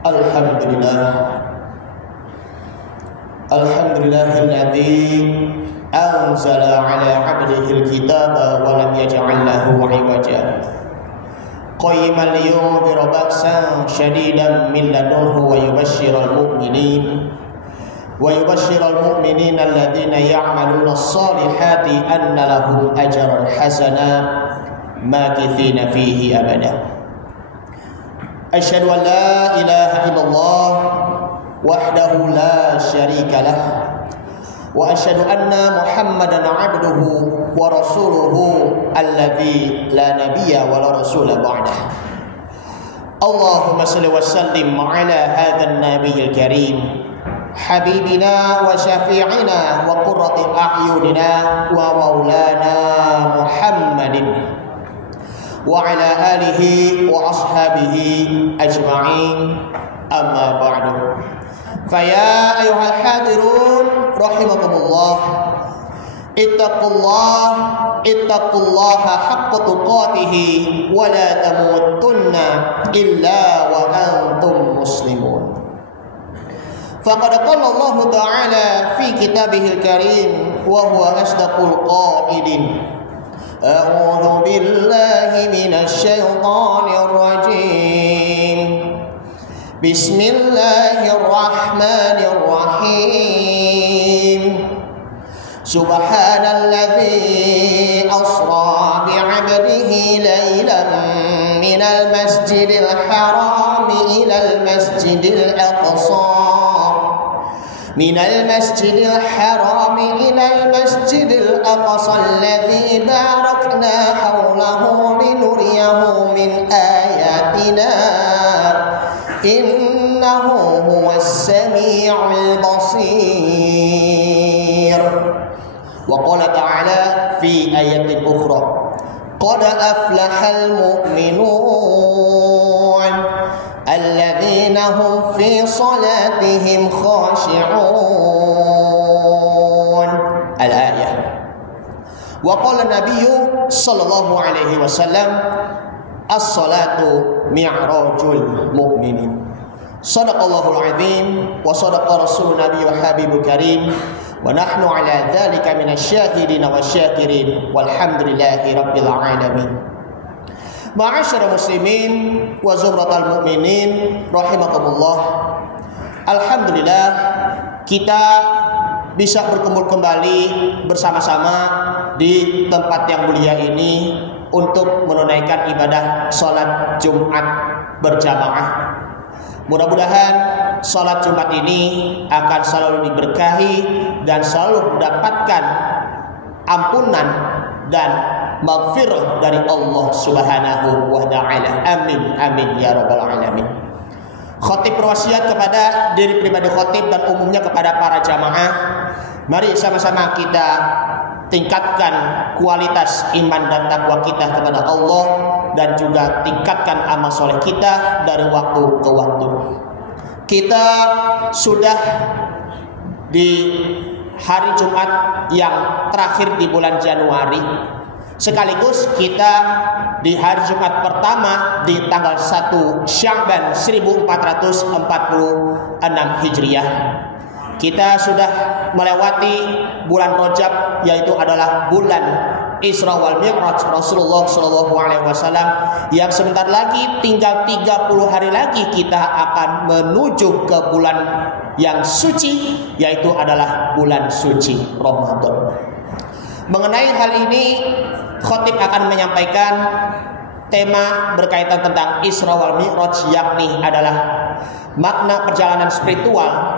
Alhamdulillah. Alhamdulillahilladzi anzala ala 'abdihi al-kitaba wa lam yaj'al lahu 'iwaja. Qayyiman liyunzira ba'san shadidan min ladunhu wa yubashshiral mu'minina alladhina ya'maluna as-salihati anna lahum ajran hasana makithina fihi abada. Asyhadu an la ilaha illallah wahdahu la syarika lah wa asyhadu anna Muhammadan 'abduhu wa rasuluhu alladzi la nabiyya wa la rasula ba'dah. Allahumma shalli wa sallim 'ala hadzal nabiyil karim habibina wa syafi'ina wa qurrati a'yunina wa maulana Muhammadin wa ala alihi wa ashabihi ajma'in, amma ba'du. Faya ayyuhal hadirun rahimakumullah, ittaqullaha haqqa tuqatih wa la tamutunna illa wa antum muslimun. Faqad qala Allah ta'ala fi kitabihil karim wa huwa asdaqul qailin. A'udzu billahi minasy syaithanir rajim. Bismillahirrahmanirrahim. Subhanalladzi asra bi'abdihi lailan minal masjidil haram ilal masjidil aqsa. من المسجد الحرام إلى المسجد الأقصى الذي باركنا حوله لنريه من آياتنا إنه هو السميع البصير. وقال تعالى في آية أخرى قد أفلح المؤمنون الذين هم في صلاتهم خاشعون. الآية. وقال النبي صلى الله عليه وسلم الصلاة معراج المؤمنين. صدق الله العظيم وصدق رسول النبي وحبيب الكريم ونحن على ذلك من الشاهدين والشاكرين والحمد لله رب العالمين. Ma'asyiral muslimin wa zumratal mu'minin rahimakumullah. Alhamdulillah kita bisa berkumpul kembali bersama-sama di tempat yang mulia ini untuk menunaikan ibadah salat Jumat berjamaah. Mudah-mudahan salat Jumat ini akan selalu diberkahi dan selalu mendapatkan ampunan dan maghfirah dari Allah Subhanahu wa ta'ala. Amin amin ya rabbal alamin. Khatib berwasiat kepada diri pribadi khatib dan umumnya kepada para jamaah, mari sama-sama kita tingkatkan kualitas iman dan takwa kita kepada Allah dan juga tingkatkan amal soleh kita dari waktu ke waktu. Kita sudah di hari Jumat yang terakhir di bulan Januari, sekaligus kita di hari Jumat pertama di tanggal 1 Sya'ban 1446 Hijriah. Kita sudah melewati bulan Rajab, yaitu adalah bulan Isra wal Mi'raj Rasulullah SAW, yang sebentar lagi tinggal 30 hari lagi kita akan menuju ke bulan yang suci, yaitu adalah bulan suci Ramadan. Mengenai hal ini, khatib akan menyampaikan tema berkaitan tentang Isra wal Mi'raj, yakni adalah makna perjalanan spiritual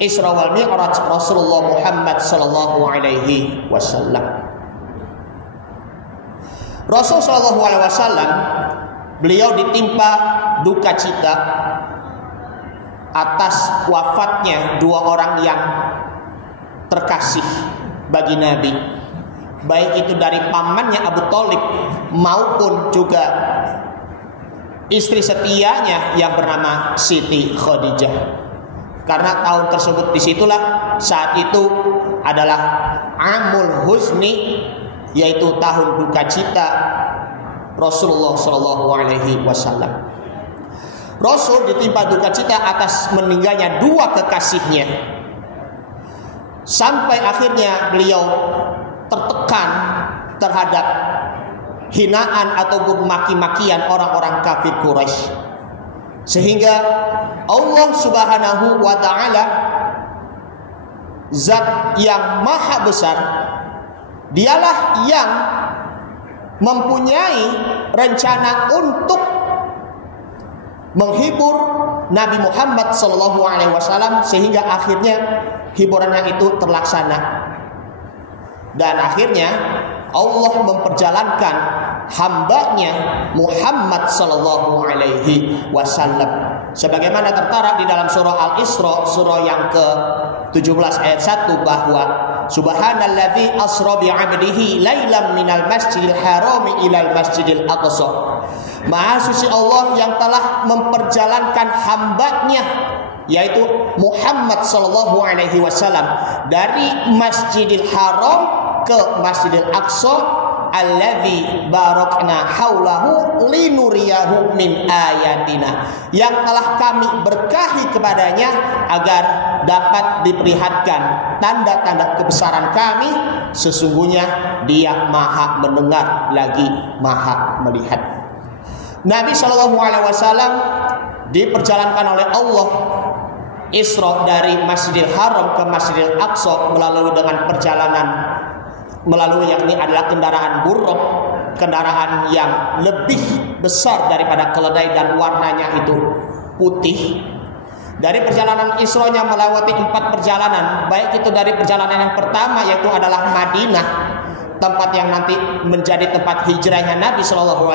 Isra wal Mi'raj Rasulullah Muhammad sallallahu alaihi wasallam. Rasul sallallahu alaihi wasallam, beliau ditimpa duka cita atas wafatnya dua orang yang terkasih bagi Nabi, baik itu dari pamannya Abu Thalib maupun juga istri setianya yang bernama Siti Khadijah. Karena tahun tersebut disitulah saat itu adalah Amul Huzni, yaitu tahun duka cita Rasulullah Shallallahu Alaihi Wasallam. Rasul ditimpa duka cita atas meninggalnya dua kekasihnya, sampai akhirnya beliau tertekan terhadap hinaan ataupun maki-makian orang-orang kafir Quraisy, sehingga Allah Subhanahu wa taala, zat yang maha besar, dialah yang mempunyai rencana untuk menghibur Nabi Muhammad SAW, sehingga akhirnya hiburannya itu terlaksana. Dan akhirnya Allah memperjalankan hambanya Muhammad SAW, sebagaimana tertera di dalam surah Al-Isra, surah yang ke-17 ayat 1, bahwa Subhanalladzi asra bi'abdihi lailam minal masjidil harami ilal masjidil aqsa. Maha suci Allah yang telah memperjalankan hambanya, yaitu Muhammad SAW, dari Masjidil Haram ke Masjidil Aqsa, alladzi barakna haulahu linuriyahu min ayatina, yang telah kami berkahi kepadanya agar dapat diperlihatkan tanda-tanda kebesaran kami. Sesungguhnya Dia maha mendengar lagi maha melihat. Nabi SAW diperjalankan oleh Allah Isra dari Masjidil Haram ke Masjidil Aqsa melalui yakni adalah kendaraan buruk, kendaraan yang lebih besar daripada keledai dan warnanya itu putih. Dari perjalanan Isra-nya melewati 4 perjalanan, baik itu dari perjalanan yang pertama yaitu adalah Madinah, tempat yang nanti menjadi tempat hijrahnya Nabi SAW.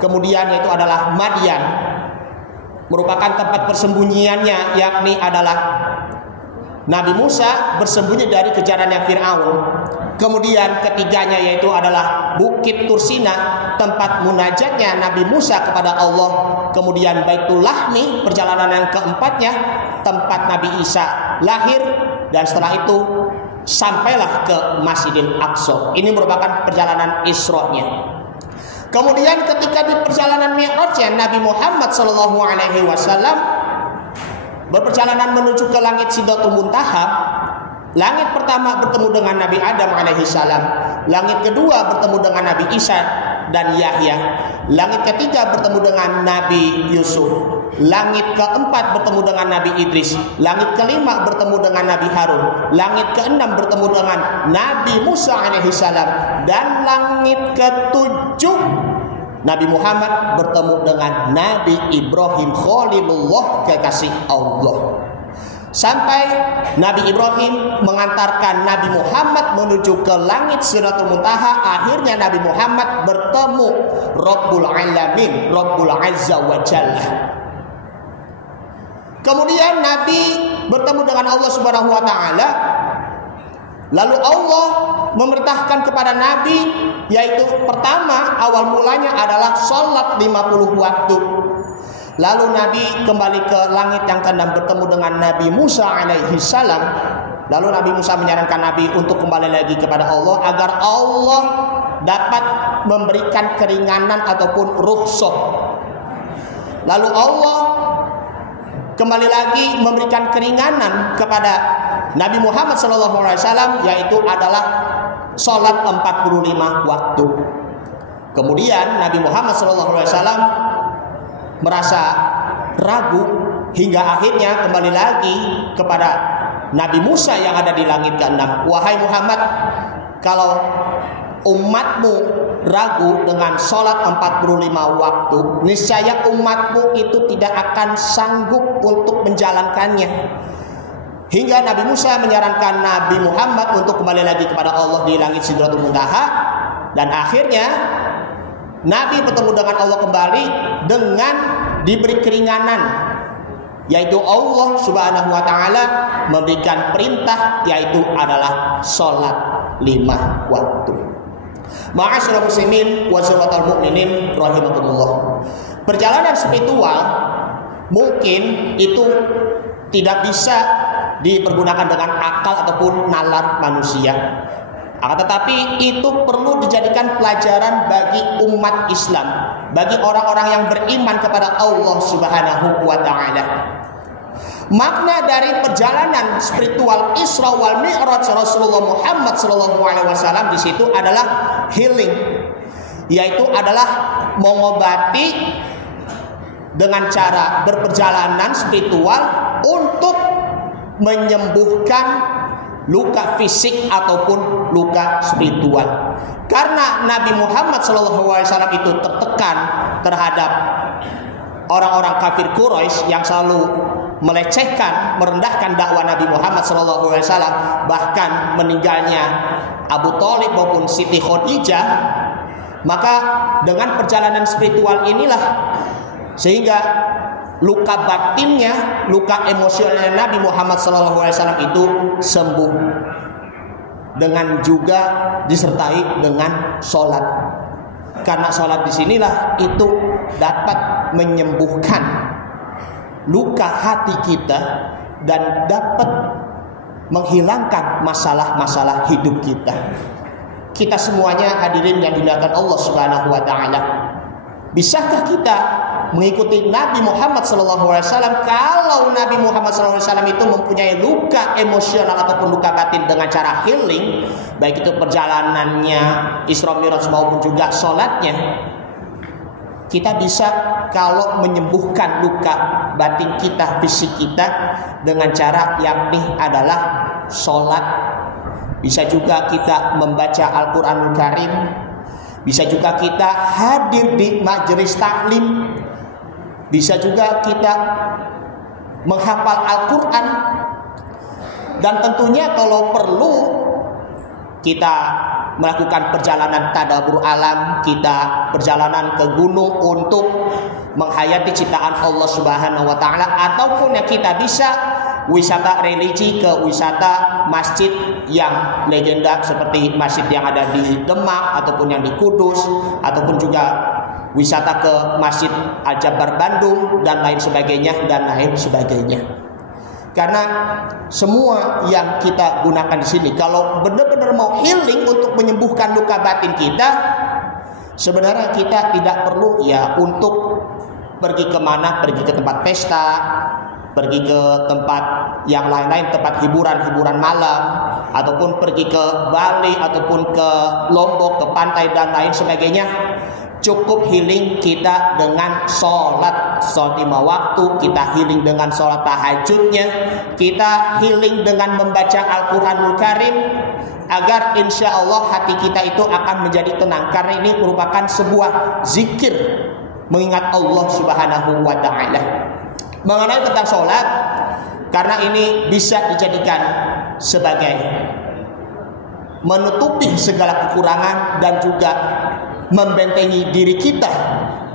Kemudian yaitu adalah Madian, merupakan tempat persembunyiannya, yakni adalah Nabi Musa bersembunyi dari kejarannya Fir'aun. Kemudian ketiganya yaitu adalah Bukit Tursina, tempat munajatnya Nabi Musa kepada Allah. Kemudian Baitul Lahmi, perjalanan yang keempatnya, tempat Nabi Isa lahir. Dan setelah itu sampailah ke Masjidil Aqsa. Ini merupakan perjalanan Isra-nya. Kemudian ketika di perjalanan Mi'rajnya, Nabi Muhammad SAW berperjalanan menuju ke langit Sidratul Muntaha. Langit pertama bertemu dengan Nabi Adam alaihissalam, langit kedua bertemu dengan Nabi Isa dan Yahya, langit ketiga bertemu dengan Nabi Yusuf, langit keempat bertemu dengan Nabi Idris, langit kelima bertemu dengan Nabi Harun, langit keenam bertemu dengan Nabi Musa alaihissalam, dan langit ketujuh Nabi Muhammad bertemu dengan Nabi Ibrahim Khalilullah, kekasih Allah. Sampai Nabi Ibrahim mengantarkan Nabi Muhammad menuju ke langit Sidratul Muntaha. Akhirnya Nabi Muhammad bertemu Rabbul Alamin, Rabbul Azza wa Jalla. Kemudian Nabi bertemu dengan Allah Subhanahu wa taala. Lalu Allah memerintahkan kepada Nabi, yaitu pertama awal mulanya adalah sholat 50 waktu. Lalu Nabi kembali ke langit yang ke-6 bertemu dengan Nabi Musa alaihissalam. Lalu Nabi Musa menyarankan Nabi untuk kembali lagi kepada Allah agar Allah dapat memberikan keringanan ataupun rukhsah. Lalu Allah kembali lagi memberikan keringanan kepada Nabi Muhammad SAW, yaitu adalah sholat 45 waktu. Kemudian Nabi Muhammad SAW merasa ragu hingga akhirnya kembali lagi kepada Nabi Musa yang ada di langit ke-6. Wahai Muhammad, kalau umatmu ragu dengan sholat 45 waktu, niscaya umatmu itu tidak akan sanggup untuk menjalankannya. Hingga Nabi Musa menyarankan Nabi Muhammad untuk kembali lagi kepada Allah di langit Sidratul Muntaha. Dan akhirnya Nabi bertemu dengan Allah kembali dengan diberi keringanan, yaitu Allah Subhanahu wa taala memberikan perintah, yaitu adalah sholat 5 waktu. Ma'asyiral muslimin wa sahabatul mukminin rahimakumullah. Perjalanan spiritual mungkin itu tidak bisa dipergunakan dengan akal ataupun nalar manusia. Tetapi itu perlu dijadikan pelajaran bagi umat Islam. bagi orang-orang yang beriman kepada Allah Subhanahu wa taala. Makna dari perjalanan spiritual Isra wal Mi'raj Rasulullah Muhammad sallallahu alaihi wasallam di situ adalah healing, yaitu adalah mengobati dengan cara berperjalanan spiritual untuk menyembuhkan luka fisik ataupun luka spiritual. Karena Nabi Muhammad SAW itu tertekan terhadap orang-orang kafir Quraisy yang selalu melecehkan, merendahkan dakwah Nabi Muhammad SAW, bahkan meninggalnya Abu Thalib maupun Siti Khadijah. Maka dengan perjalanan spiritual inilah sehingga luka batinnya, luka emosional Nabi Muhammad SAW itu sembuh, dengan juga disertai dengan sholat. Karena sholat disinilah itu dapat menyembuhkan luka hati kita dan dapat menghilangkan masalah-masalah hidup kita. Kita semuanya hadirin yang dimuliakan Allah Subhanahu wa taala, bisakah kita mengikuti Nabi Muhammad SAW kalau Nabi Muhammad SAW itu mempunyai luka emosional ataupun luka batin dengan cara healing, baik itu perjalanannya Isra Mi'raj maupun juga sholatnya? Kita bisa kalau menyembuhkan luka batin kita, fisik kita dengan cara yakni adalah sholat. Bisa juga kita membaca Al-Quranul Karim, bisa juga kita hadir di majelis taklim, bisa juga kita menghafal Al-Quran. Dan tentunya kalau perlu kita melakukan perjalanan tadabbur alam, kita perjalanan ke gunung untuk menghayati ciptaan Allah Subhanahu wa taala, ataupun yang kita bisa wisata religi ke wisata masjid yang legenda seperti masjid yang ada di Demak ataupun yang di Kudus, ataupun juga wisata ke Masjid Al-Jabar Bandung dan lain sebagainya dan lain sebagainya. Karena semua yang kita gunakan di sini kalau benar-benar mau healing untuk menyembuhkan luka batin kita, sebenarnya kita tidak perlu ya untuk pergi kemana, pergi ke tempat pesta, pergi ke tempat yang lain-lain, tempat hiburan malam, ataupun pergi ke Bali ataupun ke Lombok, ke pantai dan lain sebagainya. Cukup healing kita dengan sholat 5 waktu, kita healing dengan sholat tahajudnya, kita healing dengan membaca Al-Quranul Karim, agar insya Allah hati kita itu akan menjadi tenang. Karena ini merupakan sebuah zikir mengingat Allah Subhanahu wa ta'ala. Mengenai tentang sholat, karena ini bisa dijadikan sebagai menutupi segala kekurangan dan juga membentengi diri kita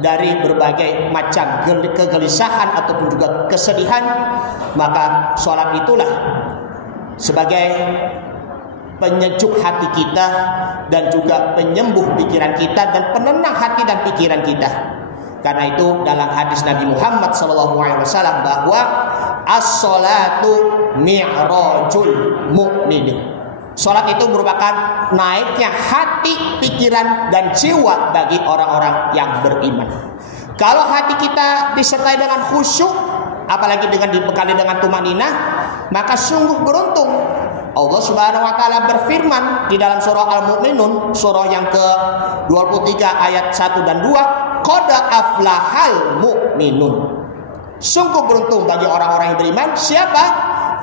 dari berbagai macam kegelisahan ataupun juga kesedihan, maka sholat itulah sebagai penyejuk hati kita dan juga penyembuh pikiran kita dan penenang hati dan pikiran kita. Karena itu dalam hadis Nabi Muhammad SAW bahwa as-sholatu mi'rajul mu'min. Sholat itu merupakan naiknya hati, pikiran, dan jiwa bagi orang-orang yang beriman. Kalau hati kita disertai dengan khusyuk, apalagi dengan dibekali dengan tumaninah, maka sungguh beruntung. Allah Subhanahu wa taala berfirman di dalam surah Al-Mu'minun, surah yang ke-23 ayat 1 dan 2, qad aflahal mu'minun. Sungguh beruntung bagi orang-orang yang beriman. Siapa?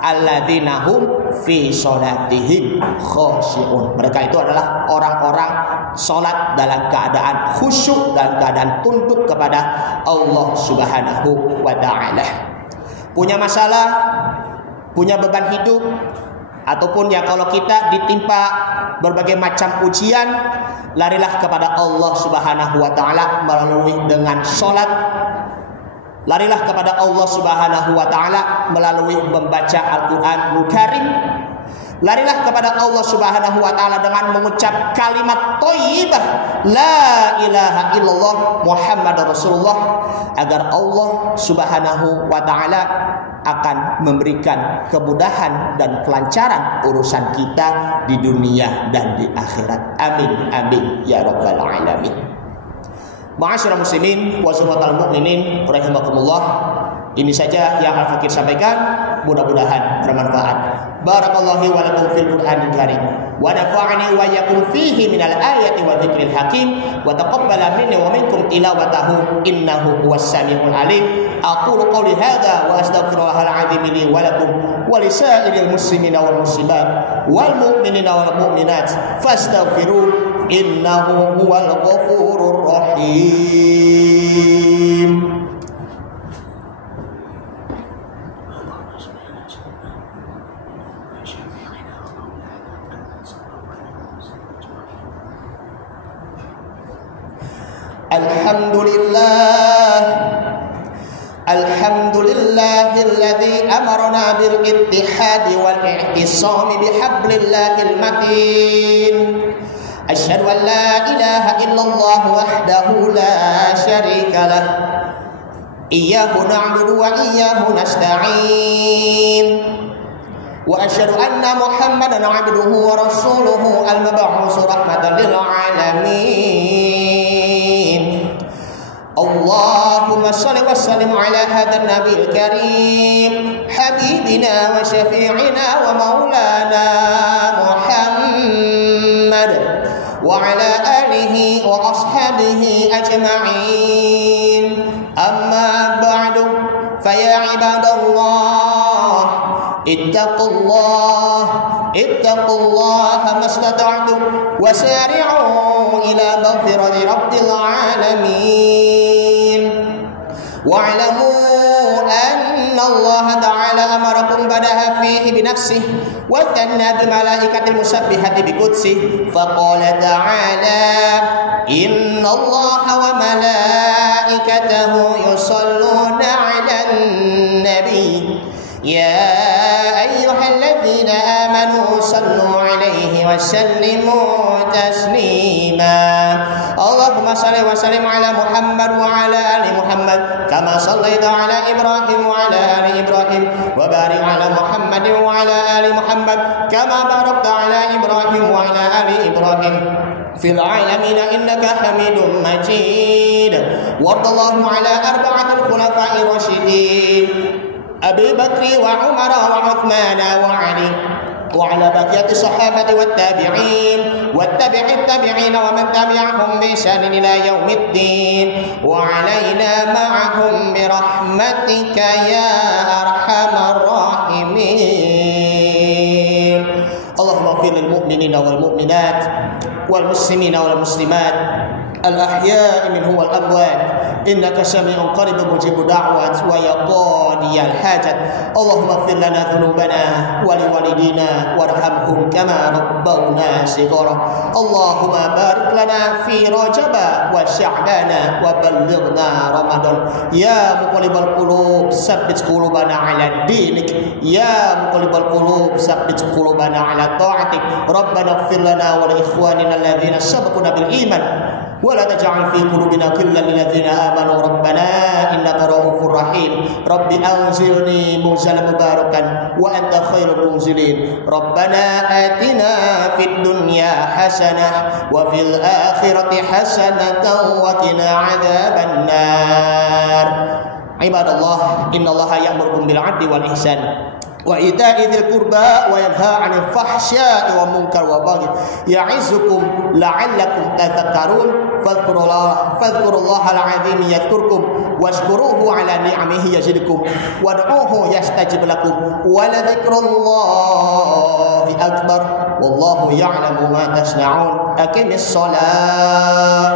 Alladzina hum fi sholatihim khosyi'un. Mereka itu adalah orang-orang sholat dalam keadaan khusyuk, dalam keadaan tunduk kepada Allah Subhanahu wa ta'ala. Punya masalah, punya beban hidup, ataupun ya kalau kita ditimpa berbagai macam ujian, larilah kepada Allah Subhanahu wa ta'ala melalui dengan sholat. Larilah kepada Allah Subhanahu wa ta'ala melalui membaca Al-Quranul Karim. Larilah kepada Allah Subhanahu wa ta'ala dengan mengucap kalimat thayyibah la ilaha illallah Muhammadur Rasulullah, agar Allah Subhanahu wa ta'ala akan memberikan kemudahan dan kelancaran urusan kita di dunia dan di akhirat. Amin amin ya rabbal alamin. Ma'asyiral muslimin wa zumatal mu'minin rahimakumullah. Ini saja yang Al-Fakir sampaikan, mudah-mudahan bermanfaat. Barakallahu wa lakum fil Qur'anil karim wa nafa'ani wa iyyakum fihi minal ayati wa dzikril hakim wa taqabbala minni wa minkum tilawatahu innahu huwas samiul alim. Aqulu qawli hadza wa astaghfirullahal azim li wa lakum wa lisairil muslimina wal muslimat wal mu'minina wal mu'minat fastaghfiruhu innahu huwal ghafurur rahim. Alhamdulillahilladzi amarna bil ittihadi wal i'tisami bihablillahil matin. Asyhadu an la ilaha illallah wahdahu la syarika lah. Iyyahu na'budu wa iyyahu nasta'in. Wa asyhadu anna Muhammadan 'abduhu wa rasuluhu al-mab'uts rahmatan lil 'alamin. Allahumma shalli wa sallim ala hadzal nabiyil karim habibina wa syafi'ina wa maulana Muhammad wa ala alihi wa ashabihi ajma'in. Amma ba'du, fa ya ibadallah ittaqullaha mastata'tum wasari'u ila maghfirati rabbil alamin. Wa'lamu anna Allah ta'ala amarakum badaha fihi binafsihi wa thanna bimalaikatil musabbihati biqudsihi faqala ta'ala inna Allah wa malaikatahu yusalluna 'alan nabi ya ayyuhalladzina amanu sallu 'alaihi wa sallimu taslima. Allahumma shalli wa sallim ala Muhammad wa ala ali Muhammad kama shallaita ala Ibrahim wa ala ali Ibrahim wa barik ala Muhammad wa ala ali Muhammad kama barakta ala Ibrahim wa ala ali Ibrahim fil alamin innaka Hamidum Majid. Warḍallahu ala arba'atil khulafa'ir rasyidin Abi Bakri wa Umar wa Uthman wa Ali wa ala baqiyati sahabati wat tabi'in wat tabi'it tabi'in wa man tabi'ahum bi ihsan ila yaumiddin wa alaina ma'ahum bi rahmatika ya arhamar rahimin. Allahumma ighfir lil mu'minina wal mu'minat wal muslimina wal muslimat al ahya'i minhum wal amwat innaka sami'un qaribun mujibud da'wat wa ya qadiyal hajat. Allahumma ighfir lana dhunubana wa liwalidina warhamhum kama rabbawna shighara. Allahumma barik lana fi rajaba wa sya'bana wa ballighna ramadan. Ya muqallibal qulub tsabbit qulubana ala dinik. Ya muqallibal qulub tsabbit qulubana ala ta'atik. Rabbana ighfir lana wa li ikhwanina alladhina sabaquna bil iman ولا تجعل في قلوبنا غلا للذين آمنوا ربنا إنك رؤوف رحيم. رب أنزلني منزلا مباركا وأنت خير المنزلين. ربنا آتنا في الدنيا حسنة وفي الآخرة حسنة وقنا عذاب النار. عباد الله إن الله يأمركم بالعدل والإحسان وإيتاء ذي القربى وينهى عن الفحشاء والمنكر والبغي يعظكم لعلكم تذكرون. فاذكروا الله العظيم يذكركم واشكروه على نعمه يزدكم وادعوه يستجب لكم ولذكر الله أكبر والله يعلم ما تصنعون. أقم الصلاة.